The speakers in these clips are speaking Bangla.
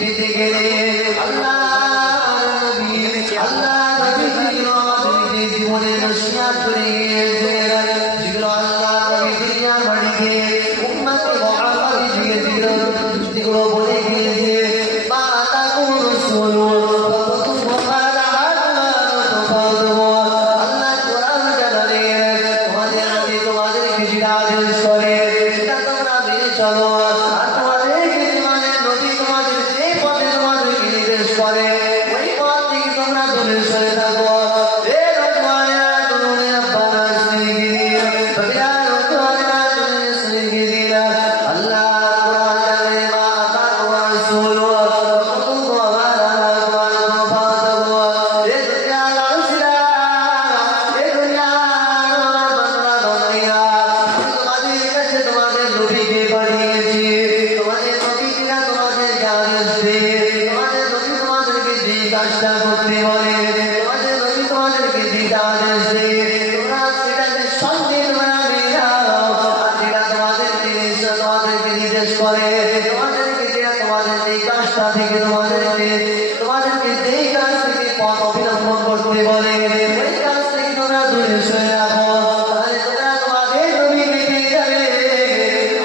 পেতে গেলে আল্লাহ জীবনের নসিহত করে গিয়েছে, যেগুলো আল্লাহ নবী দুনিয়ার মাটিতে উম্মতে মুহাম্মাদি যেগুলো বলে গিয়েছে, মা আতাকুম রাসূল আল্লাহ কোরআন জানালে তোমাদের নবী তোমাদেরকে যেটা আদেশ করে সেটা তোমরা মেনে চলো, আর তোমাদেরকে তোমাদের নবী তোমাদের যে পথে তোমাদেরকে নির্দেশ করে ওই পথ থেকে তোমরা দূরে সরে থাকো। তোমাদেরকে যেই কাজ থেকে পথ অবলম্বন করতে বলে ওই কাজ থেকে তোমরা দূরে সরে রাখো, তাহলে তোমরা তোমাদের নবীকে পেয়ে যাবে।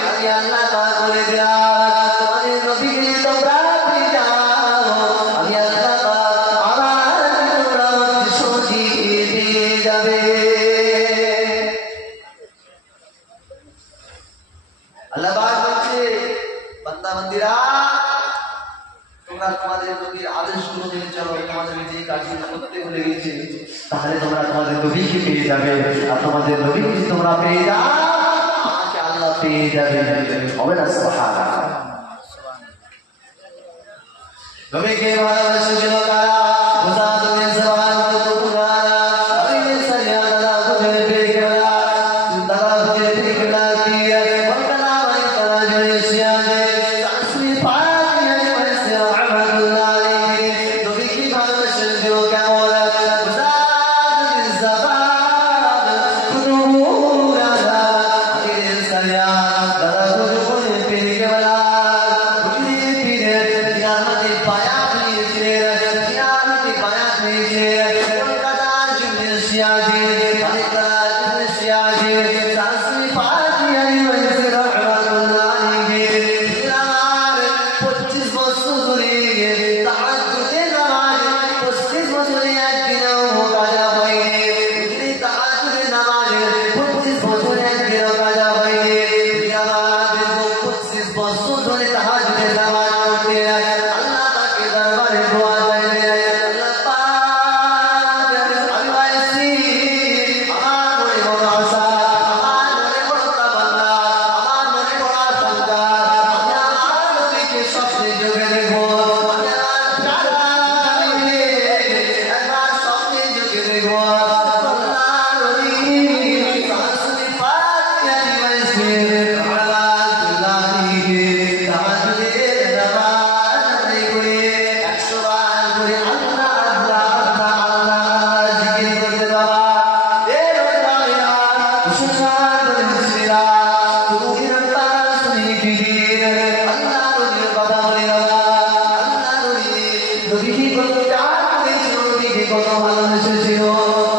আগে আল্লাহ তাআলা বলে দিলাম তোমাদের নবীকে তোমরা পেয়ে যাও, আমি আল্লাহ তাআলা আমার তোমরা সত্যি পেয়ে যাবে। আল্লাহ পাক বলছে বান্দা বান্দীরা তোমরা তোমাদের নবীর আদেশগুলো মেনে চলো, তোমাদের যে কাজগুলো করতে বলে গেছে তাহলে তোমরা তোমাদের নবীকে পেয়ে যাবে, আর তোমাদের নবীকে তোমরা পেয়ে যাও আমাকে আল্লাহ পেয়ে যাবে। হবে না? সুবহানাল্লাহ। নবীকে ভালোবাসা ছিল তারা মুসাফিরের সওয়াল করতে পুরানা আমি সারিয়া দাদা বুঝে পেয়ে গেলা দাদা বুঝে পেয়ে গেলা কি বলনা ভাই তারা জয় সিয়াজে তাসমি পাতিয়া জয় রহমাতুল্লাহ আলাইহি। নবী কি ভালোবাসেন দিও কেমন মুসাফিরের সওয়াল কুদুরানা আমি সারিয়া দাদা বুঝে পেয়ে গেলা বুঝে পেয়ে কিয়ামতে পায়া দিয়েছে কিয়ামতে পায়া দিয়েছে কলকাতা জুনে সিয়াজে পালিকা জুনে সিয়াজে তাসমি পাতিয়া জয় রহমাতুল্লাহ আলাইহি। আমার 25 বছর ধরে তাহাজ্জুদে নামাজ 25 বছরে একদিনও কাজা হয়নি, যদি তাহাজ্জুদে নামাজ 25 বছরে একদিনও কাজা হয়নি। আমার 25 বছর ধরে তাহাজ্জুদে নামাজ পড়তে আল্লাহ তাকে দরবারে দোয়া চাইতে আল্লাহ পাক আমি পাইছি আমার মনে বড় আশা, আমার মনে বড় তামান্না, আমার মনে বড় আকাঙ্ক্ষা, আমি আমার নবীকে স্বপ্নে যোগে দেখবো, আমি আমার প্রাণ দিয়ে একবার স্বপ্নে যোগে দেখবো আল্লাহ নবী তাসমি পাতিয়া দিয়েছে রহমাতুল্লাহ আলাইহি। তাহাজ্জুদে নামাজ আদায় করে 100 বার করে আল্লাহ আল্লাহ আল্লাহ আল্লাহ জিকির করতে বাবা এ রোজায়া মুসলমান মুসলিরা তুমি আল্লাহ শুনি ফিরিয়ে আল্লাহ নবীর কথা বলে বাবা আল্লাহ নবী কি কত চার করেছিল, নবীকে কত ভালোবেসেছিল।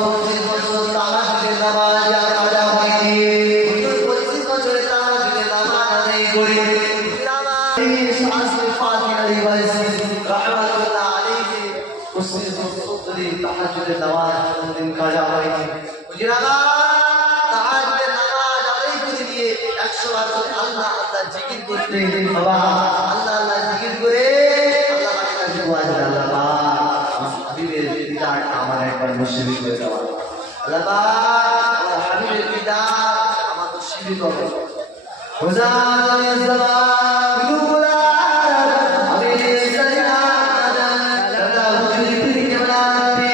25 বছর তাহাজ্জুদে নামাজ কাজা হয়নি, 25 বছরে তাহাজ্জুদে নামাজ আদায় করে তাসমি পাতিয়া দিয়েছে রহমাতুল্লাহ আলাইহি। 25 বছর ধরে তাহাজ্জুদে নামাজ কোনদিন কাজা হয়নি। বুঝিরাবা তাহাজ্জুদে নামাজ আদায় করে দিয়ে 100 বার করে আল্লাহ আল্লাহ জিকির করতে বাবা আল্লাহ আল্লাহ জিকির করে আল্লাহ পাকের কাছে দোয়া করে আল্লাহ পাক আমার হাবিবের বিদাত আমার একবার নসিব করে দাও আল্লাহ পাক আমার হাবিবের বিদাত আমার নসিব করো। হুজানের জবান গুলা আমি সারিয়া দাদা হুজুর ফিরে কেমনাতে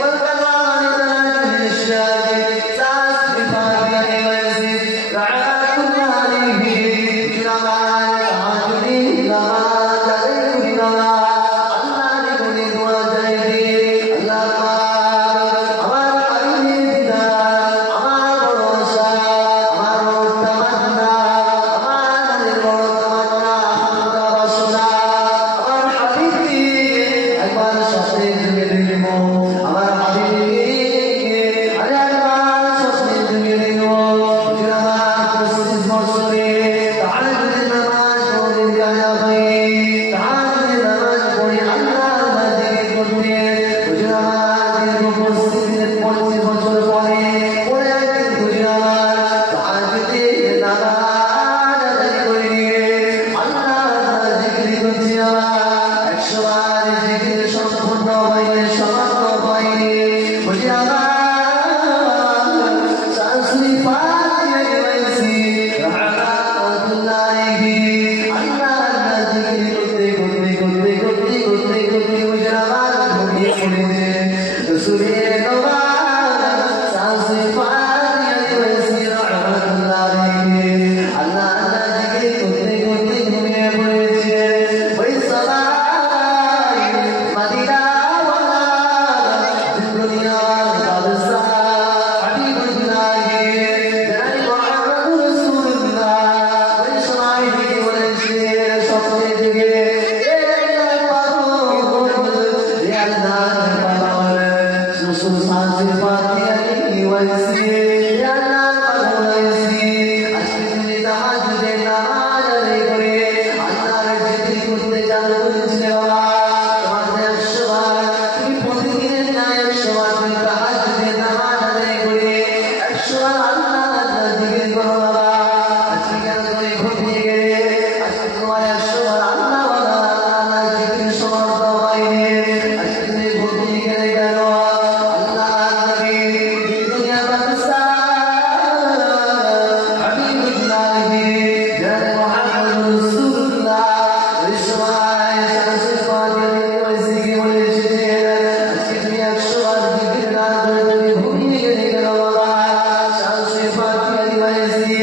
কলকাতা নিদান শাদি তাসমি পাতিয়া দিয়েছে রহমাতুল্লাহ আলাইহি। জামাল হাজুরি নামাজ আদায় করে আল্লাহ নে বলে দোয়া চাইবে আল্লাহ পাক আমার হাবিবের বিদাত আমার ভরসা আমার তামান্না আমার পাইনি আজকে তুমি ভর্তি গেলে কেন আল্লাহ নবী দুনিয়া বাদশা হাবিবুল্লাহ জান মুহাম্মদ রাসূলুল্লাহ ওই সময় শামসুল ফাতিহা ওইসি কি বলেছে আজকে তুমি 100 বার জিকির না করে তুমি ভর্তি গেলে কেন বাবা শামসুল ফাতিহা ওইসি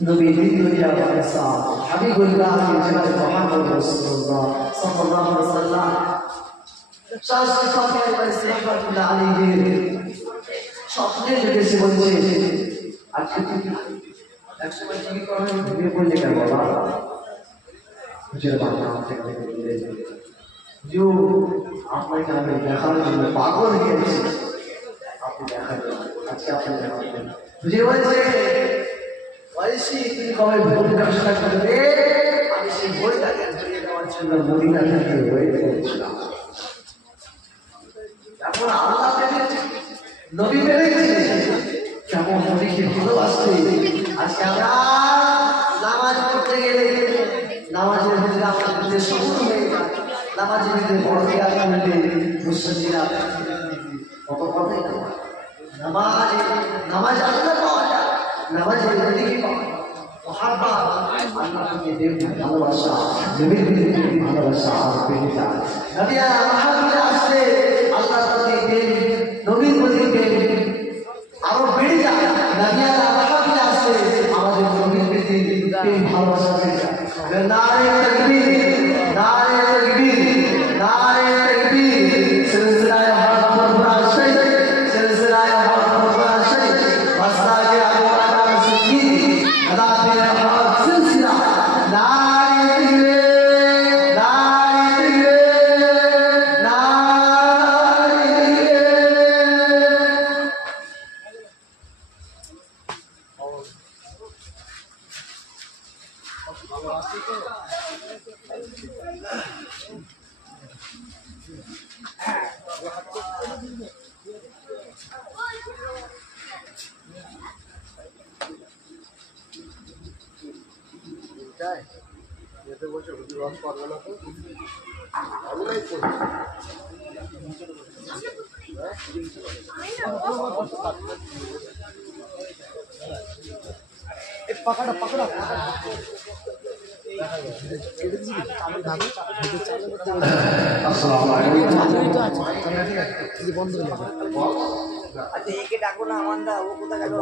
নবী দুনিয়া বাদশা হাবিবুল্লাহ জান মুহাম্মদ রাসূলুল্লাহ সাল্লাল্লাহু আলাইহি ওয়াসাল্লাম শামসুল ফাতিহা ওয়াইসি রাহমাতুল্লাহ আলাইহি স্বপ্নে দেখেছে বলছে আজকে তুমি একসময় কি করবে ভেবে বললে কেন বাবা হুজুর বাবা থেকে বললে जो আপনাকে আমি দেখার জন্য পাগল হয়ে গেছি আপনি দেখাবেন আজকে আপনি দেখাবেন বুঝে বলছে ওয়াইসি তুমি কবে ভোর কাজটা করবে আমি সেই বইটাকে ধরিয়ে দেওয়ার জন্য মদিনা থেকে বই করেছিলাম এখন আল্লাহ পেয়েছে নবী পেয়েছে কেমন নবীকে ভালোবাসতে আজকে আমরা নামাজ পড়তে গেলে নামাজের ভিতরে আমাদের শুরু হয়ে যায় নামাজের ভিতরে বড় খেয়াল করলে মুসল্লিরা কত কথাই নামাজ আল্লাহ পাওয়া যায় নামাজের ভিতরে মহাব্বা আল্লাহকে দেখতে ভালোবাসা নবীর প্রতি ভালোবাসা আর বেড়ে যায় নবীরা মহাব্বা আসলে আল্লাহর প্রতি প্রেম নবীর প্রতি প্রেম আরো বেড়ে যায় নবীরা মহাব্বা আসলে আমাদের নবীর প্রতি প্রেম ভালোবাসা বেড়ে যায় নারে তাকবীর নারে তাকবীর নারে তাকবীর সিলসিলায়ে হক পরবার সেই সিলসিলায়ে হক পরবার সেই মাসলা के आगे आना सीखी अदा तेरा हक सिलसिला नारे तकबीर नारे तकबीर नारे যেতে বসে হুজুর ওয়াজ করবে না তো আল্লাহই করবে এই পাকাটা পাকড়া আসসালামু আলাইকুম বন্ধ হয়ে যাবে আচ্ছা একে ডাকবো না আমান্দা ও কোথায় গেল?